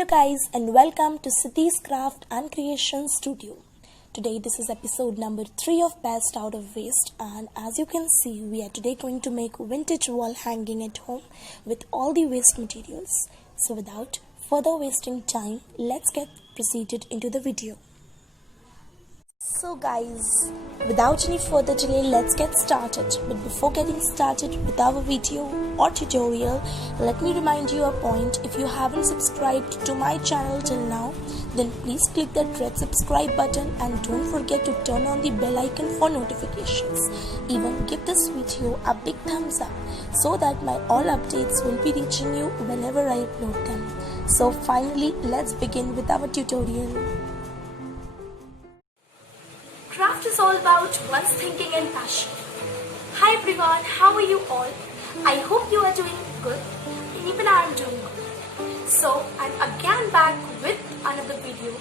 Hello guys and welcome to Sati's Craft and Creation Studio. Today this is episode number 3 of Best Out of Waste, and as you can see we are today going to make vintage wall hanging at home with all the waste materials. So without further wasting time, let's get proceeded into the video. So guys, without any further delay, let's get started. But before getting started with our video or tutorial, let me remind you a point. If you haven't subscribed to my channel till now, then please click that red subscribe button and don't forget to turn on the bell icon for notifications. Even give this video a big thumbs up so that my all updates will be reaching you whenever I upload them. So finally, let's begin with our tutorial. Craft is all about one's thinking and passion. Hi everyone, how are you all? I hope you are doing good, and even I am doing good. So I'm again back with another video,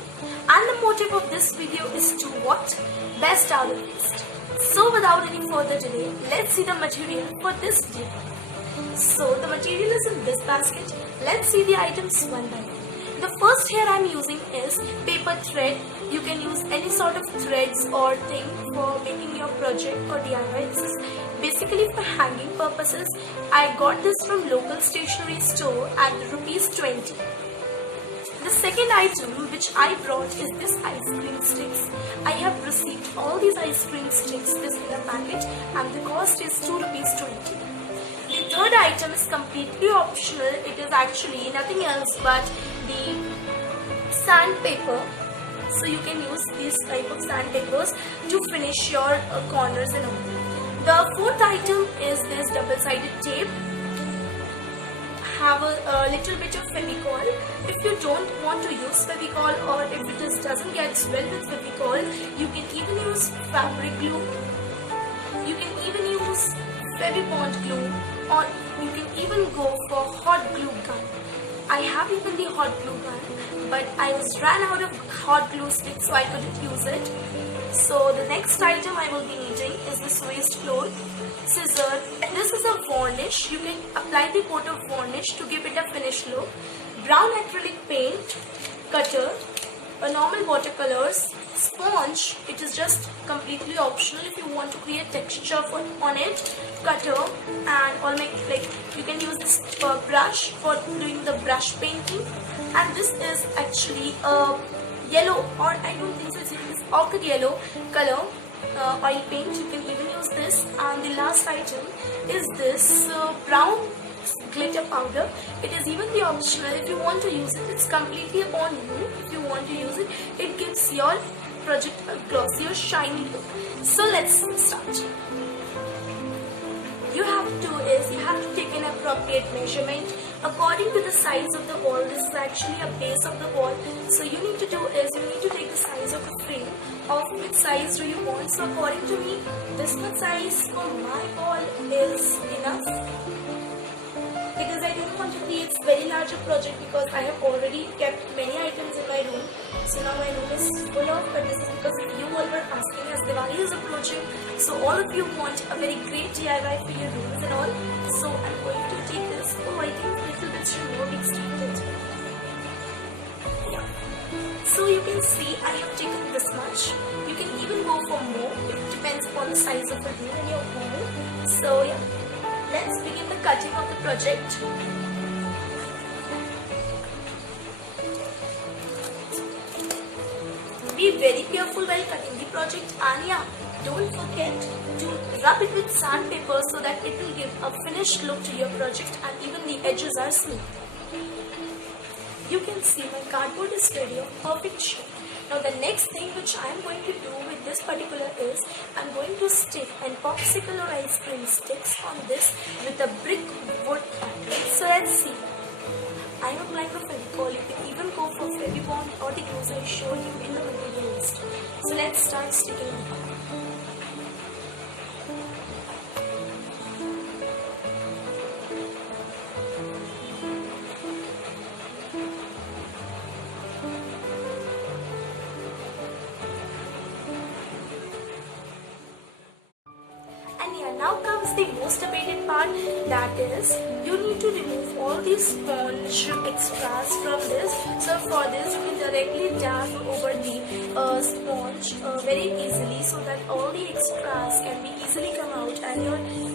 and the motive of this video is to what? Best out of waste. So without any further delay, let's see the material for this video. So the material is in this basket. Let's see the items one by one. The first here I'm using is paper thread. You can use any sort of threads or thing for making your project or DIY. This is basically for hanging purposes. I got this from local stationery store at ₹20. The second item which I brought is this ice cream sticks. I have received all these ice cream sticks this in a packet and the cost is ₹2.20. The third item is completely optional. It is actually nothing else but the sandpaper. So you can use these type of sandpapers to finish your corners and all. The fourth item is this double-sided tape. Have a little bit of Fevicol. If you don't want to use Fevicol, or if it doesn't get well with Fevicol, you can even use fabric glue. You can even use Fevibond glue, or you can even go for hot glue gun. I have even the hot glue gun, but I ran out of hot glue sticks, so I couldn't use it. So the next item I will be needing is this waste cloth, scissor. This is a varnish. You can apply the coat of varnish to give it a finished look. Brown acrylic paint, cutter, a normal watercolors, sponge. It is just completely optional if you want to create texture on it. Cutter, and or you can use this brush for doing the brush painting. And this is actually a yellow, or I don't think so, it's this ochre yellow color oil paint. You can even use this. And the last item is this brown glitter powder. It is even the optional if you want to use it. It's completely upon you if you want to use it. It gives your project a glossy or shiny look. So let's start. You have to take an appropriate measurement according to the size of the wall. This is actually a base of the wall. So you need to take the size of the frame. Of which size do you want? So according to me, this much size for my wall is enough, because I don't want to create a very larger project, because I have already kept many items in my room. So now my room is full of, but this is because of you all were asking, as Diwali is approaching. So all of you want a very great DIY for your rooms and all. So I'm going to take this. Oh, I think a little bit should more be extended. Yeah. So you can see I have taken this much. You can even go for more. It depends upon the size of the room in your home. So yeah. Let's begin the cutting of the project. Be very careful while cutting the project, and yeah, don't forget to rub it with sandpaper so that it will give a finished look to your project, and even the edges are smooth. You can see my cardboard is ready of perfect shape. Now the next thing which I am going to do with this particular is, I am going to stick an popsicle or ice cream sticks on this with a brick wood pattern. So let's see. I am applying a Fevicol. You can even go for Fevibond or the glues I showed you in the material list. So let's start sticking it. Now comes the most awaited part, that is, you need to remove all these sponge extras from this. So for this, you can directly dab over the sponge very easily, so that all the extras can be easily come out, and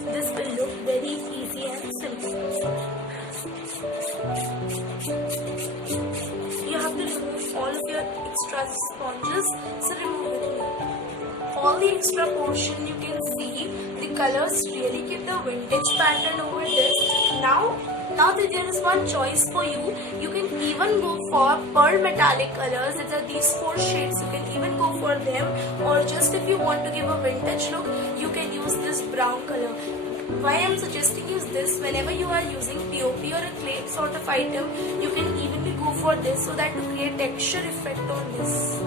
this will look very easy and simple. You have to remove all of your extra sponges, so remove it. All the extra portion, you can see the colors really give the vintage pattern over this. Now that there is one choice for you, you can even go for pearl metallic colors. These 4 shades, you can even go for them, or just if you want to give a vintage look, you can use this brown color. Why I am suggesting use this, whenever you are using POP or a clay sort of item, you can evenly go for this, so that to create texture effect on this.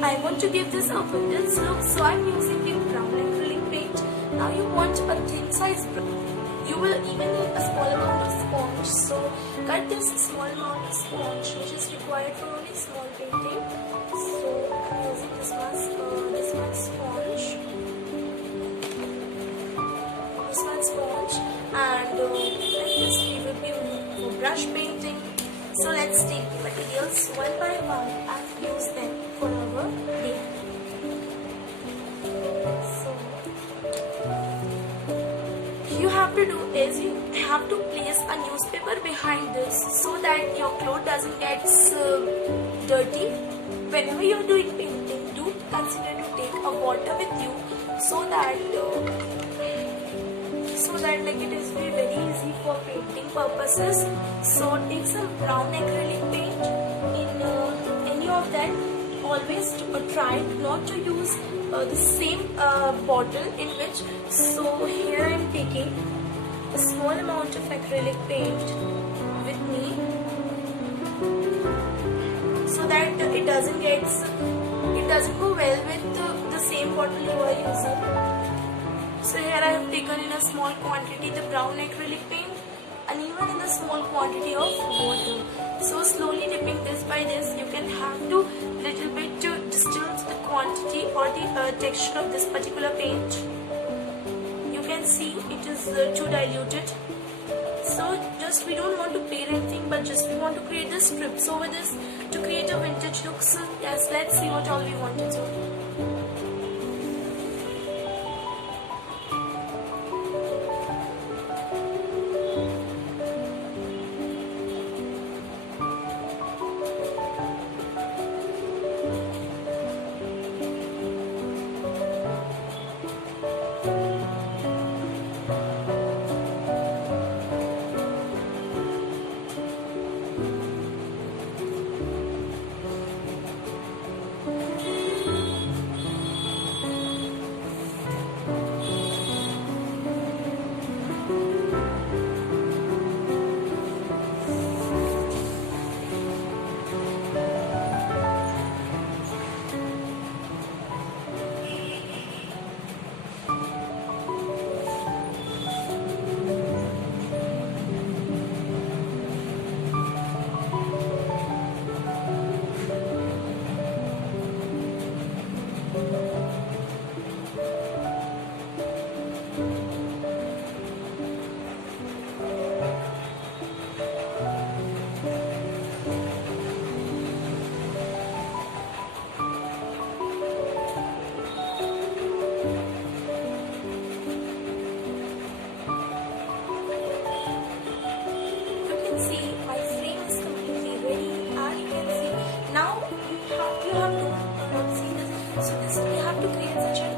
I want to give this a vintage look, so I am using the brown acrylic paint. Now you want a thin size brown. You will even need a small amount of sponge, so cut this small amount of sponge which is required for only small painting. So I am using this much sponge, and like this we will be using for brush painting. So let's take the materials one by one and use them for our day. So you have to do is you have to place a newspaper behind this, so that your cloth doesn't get dirty. Whenever you are doing painting, do consider to take a water with you, so that like it is very easy for painting purposes. So take some brown acrylic paint in any of that. Always try not to use the same bottle in which. So here I am taking a small amount of acrylic paint with me, so that it doesn't go well with the same bottle you are using. So here I have taken in a small quantity the brown acrylic paint, and even in a small quantity of water. So slowly dipping this by this, you can have to little bit to distill the quantity or the texture of this particular paint. You can see it is too diluted. So just we don't want to paint anything, but just we want to create the strips over this to create a vintage look. So yes, let's see what all we want to do.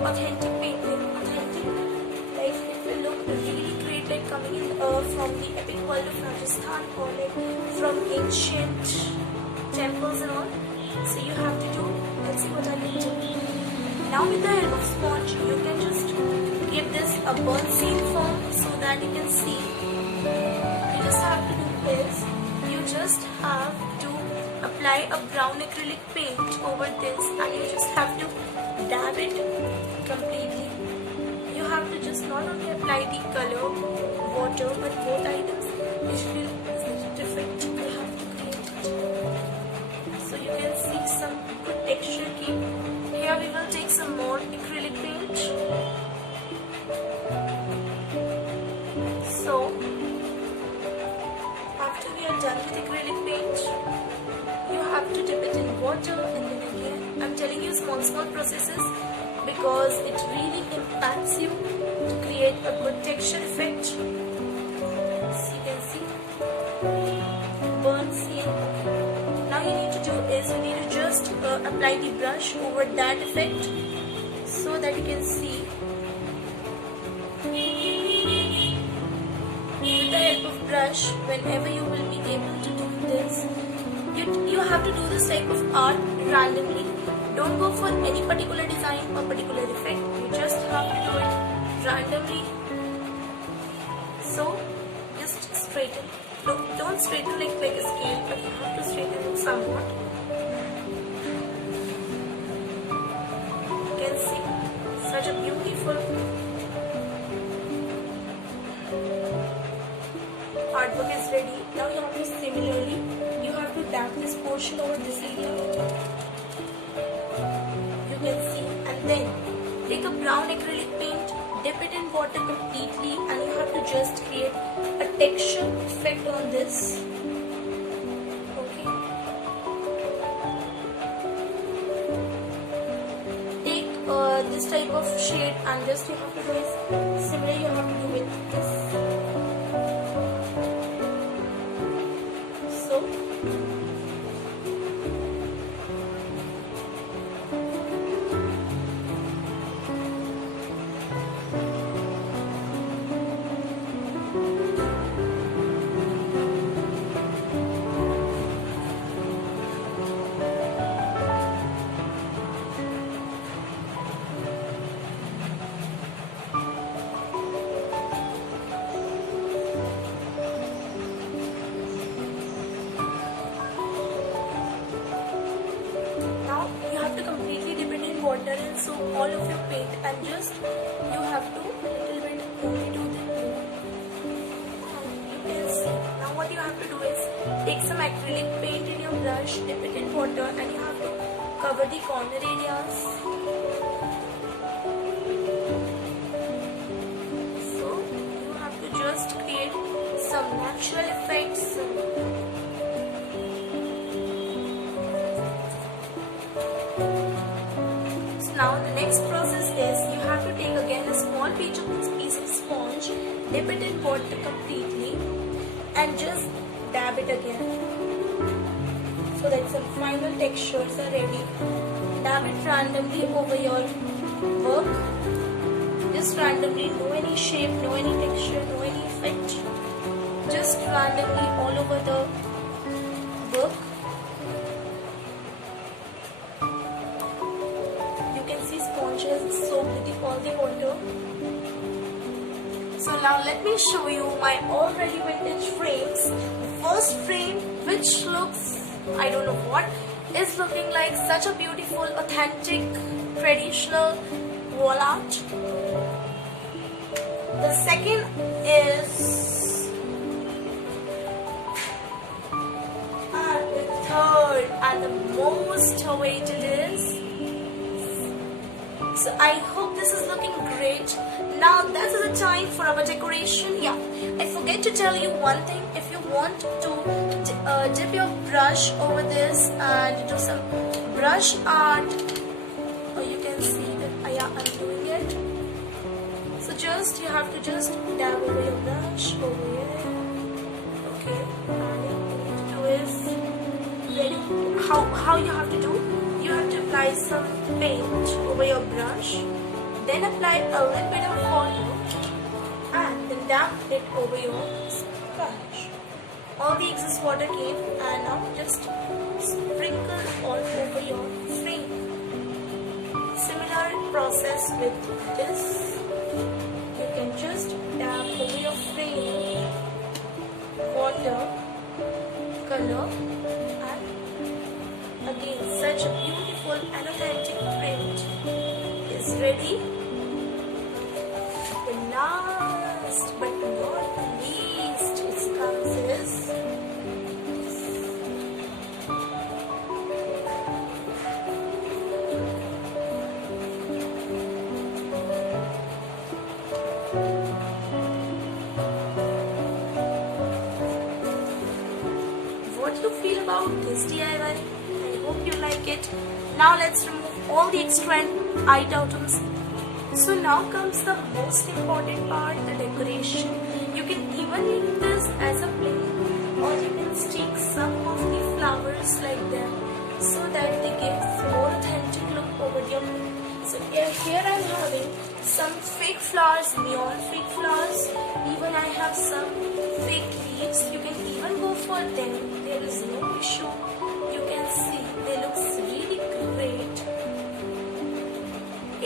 Authentic painting, like it will look really great, like coming in from the epic world of Rajasthan, or like from ancient temples and all. So you have to do, let's see what I can do. Now with the help of sponge, you can just give this a burnt scene form, so that you can see. You just have to do this, you just have to apply a brown acrylic paint over this, and you just have to dab it completely. You have to just not only apply the color, water, but both items. Usually this is different. You have to create it. So you can see some good texture came. Here we will take some more acrylic paint. So after we are done with acrylic paint, have to dip it in water, and then again I'm telling you small processes because it really impacts you to create a good texture effect. So you can see burn seal. Now you need to do is you need to just apply the brush over that effect so that you can see. With the help of brush, whenever you will be able to do this, you have to do this type of art randomly. Don't go for any particular design or particular effect. You just have to do it randomly. So just straighten. Don't straighten like a scale, but you have to straighten it somewhat. You can see such a beautiful artwork is ready. Now you have to similarly, you have to dab this portion over this area. You can see, and then take a brown acrylic paint, dip it in water completely, and you have to just create a texture effect on this. Okay. Take this type of shade and just you have to do is similar. You have to do with this. Water and soak all of your paint, and just you have to little bit only do this. You can see. Now what you have to do is take some acrylic paint in your brush, dip it in water, and you have to cover the corner areas. So you have to just create some natural effects. Now the next process is you have to take again a small piece of sponge, dip it in water completely, and just dab it again so that some final textures are ready. Dab it randomly over your work. Just randomly, no any shape, no any texture, no any effect. Just randomly all over the work. Soaked with all the water. So now let me show you my already vintage frames. First frame, which looks, I don't know what, is looking like such a beautiful, authentic, traditional wall art. The second is, and the third and the most awaited is. So I hope this is looking great. Now that is the time for our decoration. Yeah, I forget to tell you one thing. If you want to dip your brush over this and do some brush art, you can see that yeah, I'm doing it. So just you have to just dab over your brush over here. Okay, and what you need to do is ready. How you have to do? You have to apply some paint over your brush, then apply a little bit of water, and then dab it over your sponge. All the excess water came, and now just sprinkle all over your frame. Similar process with this. You can just dab over your frame, water, color, and again such a beautiful and authentic print is ready. The last but not least it comes is what do you feel about this DIY? hope you like it. Now let's remove all the extra items. So now comes the most important part, the decoration. You can even leave this as a plain, or you can stick some of the flowers like that, so that they give more authentic look over your plate. So here I'm having some fake flowers, neon fake flowers. Even I have some fake leaves. You can even go for them. There is no issue. You can see they look really great,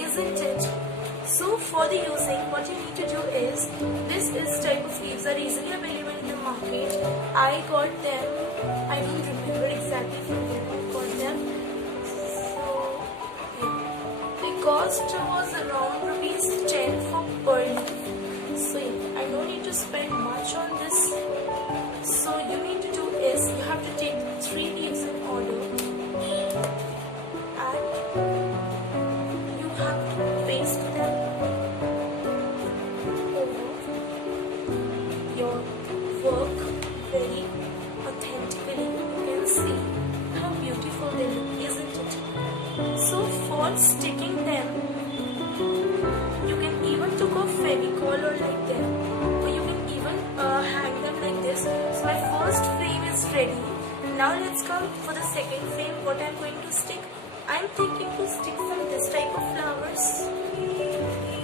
isn't it? So for the using, what you need to do is, this type of leaves are easily available in the market. I got them, I don't remember exactly from where I got them. So yeah, the cost was around ₹10 for per leaf. So yeah, I don't need to spend much on this. So you need to do is, you have to take 3 leaves in order, and you have to paste them over your work very authentically. You can see how beautiful they look, isn't it? So for sticking them, you can even take a Fevicol or like them, or you can even hang them like this. So my first frame is ready. Now let's come for the second frame. What I'm going to stick, I'm thinking to stick some this type of flowers.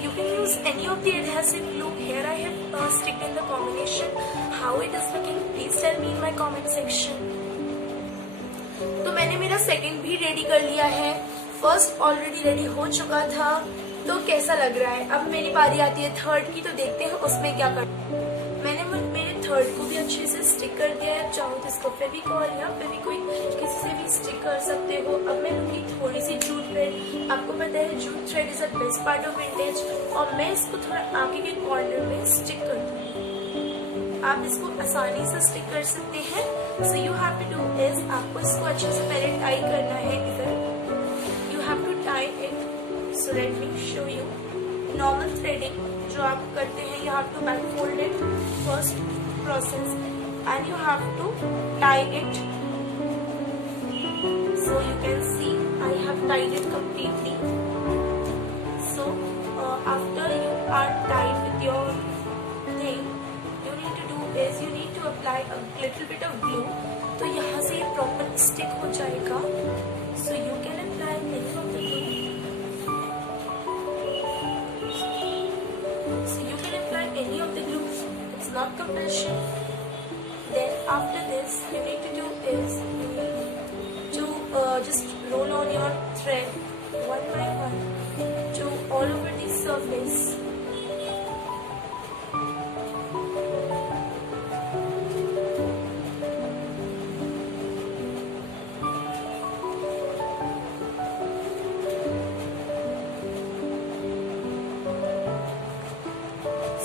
You can use any of the adhesive glue. Here I have sticked in the combination. How it is looking, please tell me in my comment section. तो मैंने मेरा second भी ready कर लिया है, first already ready हो चुका था. तो कैसा लग रहा है? अब मेरी बारी आती है थर्ड की, तो देखते हैं उसमें क्या कर. मैंने मेरे थर्ड को भी अच्छे से स्टिक कर दिया है. चाहो तो इसको फेविकॉल या फेविक्विक किसी से भी स्टिक कर सकते हो. अब मैं लूंगी थोड़ी सी जूट थ्रेड. आपको पता है jute thread is the best part of vintage, और मैं इसको थोड़ा आगे के कॉर्नर में स्टिक कर दूंगी. आप इसको आसानी से स्टिक कर सकते हैं. So you have to do is, आपको इसको अच्छे से पहले टाई करना है. इधर you have to tie it. So let me show you. Normal threading जो आप करते हैं, you have to back fold it first process, and you have to tie it. So you can see I have tied it completely. So after you are tied with your thing, you need to do is, you need to apply a little bit of glue. तो यहाँ से ये proper stick हो जाएगा. So you can apply any of the glue. So you can apply any of the glue. It's not compulsion. Then after this, you need to do is, you need to just roll on your thread one by one to all over the surface.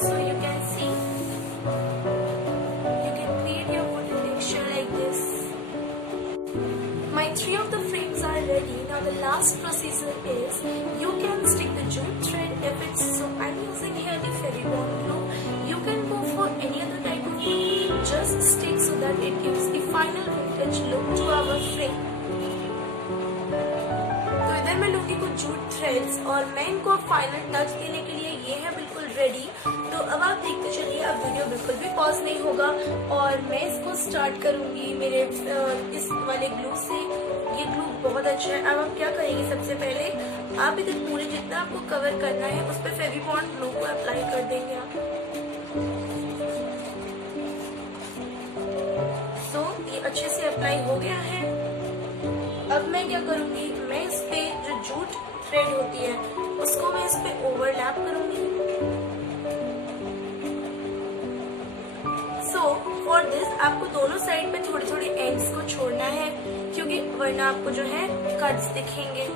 So you can see, you can create your wooden texture like this. My 3 of the frames are ready. Now the last procedure is, you can stick the jute thread if it's, so I'm using here the Fevicol glue. You can go for any other type of glue. Just stick so that it gives the final vintage look to our frame. तो इधर मैं लूंगी कुछ jute threads, और मैं इनको final touch देने के लिए ये है बिल्कुल रेडी. तो अब आप देखते चलिए, अब वीडियो बिल्कुल भी पॉज नहीं होगा, और मैं इसको स्टार्ट करूंगी मेरे इस वाले ग्लू से. ये ग्लू बहुत अच्छा है. अब आप क्या करेंगे, सबसे पहले आप इधर पूरे जितना आपको कवर करना है उस पर फेविबॉन्ड ग्लू को अप्लाई कर देंगे आप. तो ये अच्छे से अप्लाई हो गया है. अब मैं क्या करूंगी, मैं इस पे जो जूट थ्रेड होती है उसको मैं इस पे ओवरलैप करूंगी. सो फॉर दिस आपको दोनों साइड पे थोड़े थोड़े एंड्स को छोड़ना है, क्योंकि वरना आपको जो है कट्स दिखेंगे.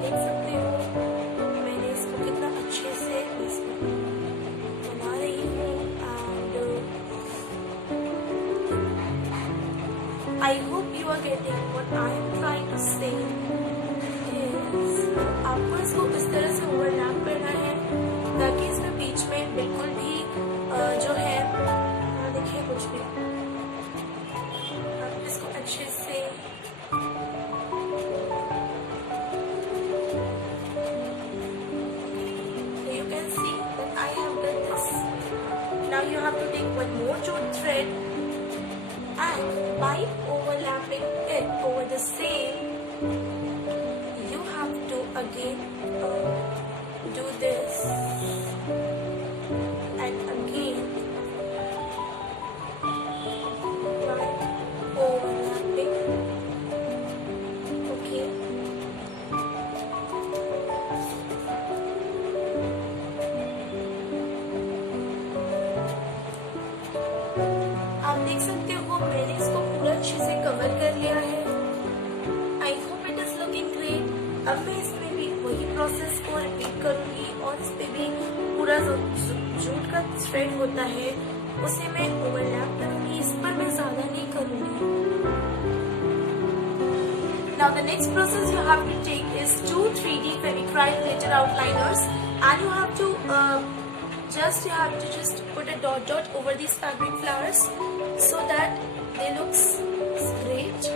देख सकते हो मैंने इसको कितना अच्छे से बना रही हूँ. And I hope you are getting what I am trying to say. आपको इसको इस तरह से ओवरलैप करना है ताकि इसमें बीच में बिल्कुल भी जो है, देखिए कुछ भी take one more jute thread and by overlapping it over the same, you have to again do this and again by overlapping. Okay. आप देख सकते हो मैंने इसको पूरा अच्छे से कवर कर लिया है. I hope it is looking great. अब मैं इसमें भी वही प्रोसेस को रिपीट करूंगी और इस पे भी पूरा जो जूट का थ्रेड होता है उसे मैं ओवरलैप करूंगी. इस पर मैं ज्यादा नहीं करूंगी. Now the next process you have to take is 2 3D Fevicryl glitter outliners, and you have to just put a dot over these fabric flowers so that they looks great.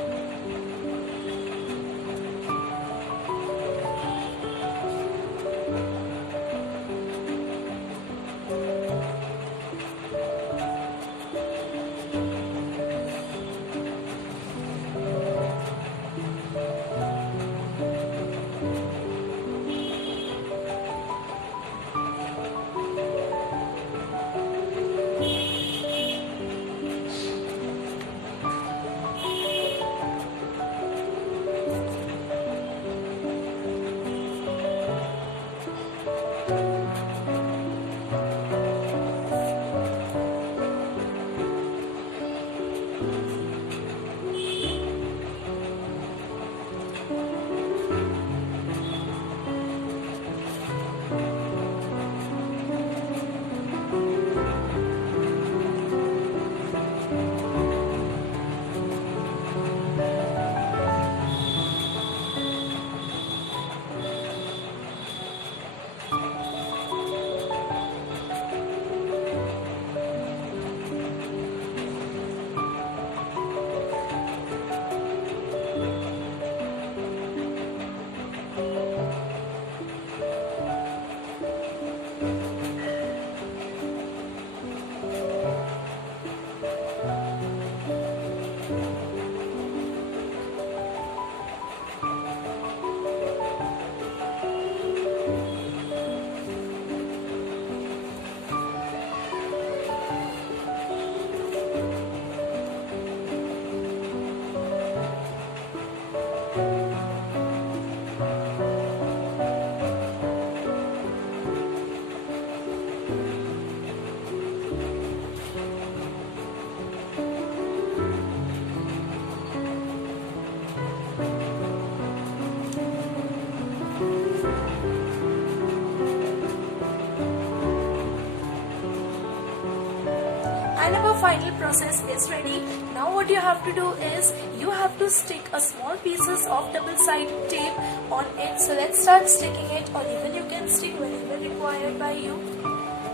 And our final process is ready. Now what you have to do is you have to stick a small pieces of double-sided tape on it. So let's start sticking it, or even you can stick whenever required by you.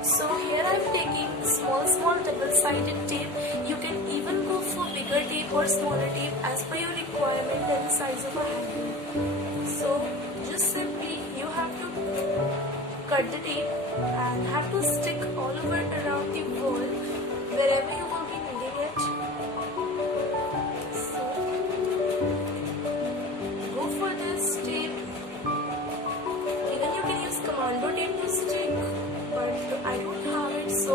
So here I am taking small double-sided tape. You can even go for bigger tape or smaller tape as per your requirement and the size of a hand. So just simply you have to cut the tape and have to stick all over around the wall wherever you will be needing it. So go for this tape. Even you can use commando tape to stick, but I don't have it, so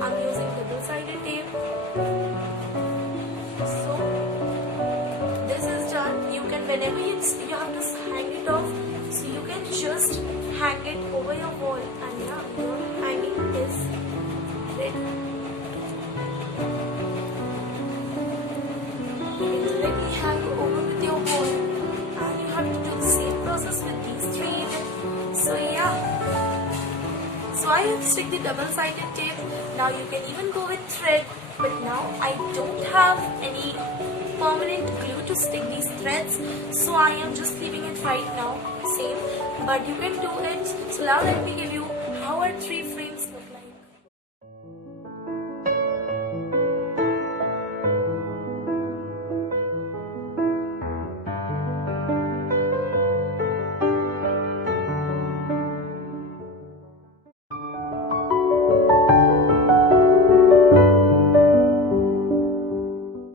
I'm using double-sided tape. So this is done. You can, whenever you have to hang it off, so you can just hang it over your wall, and yeah, your hanging is ready. You can directly hang over with your wall, and you have to do the same process with these three. So yeah, so I have stick the double-sided tape. Now you can even go with thread, but now I don't have any permanent glue to stick these threads, so I am just leaving it right now same, but you can do it. So now let me give you how our three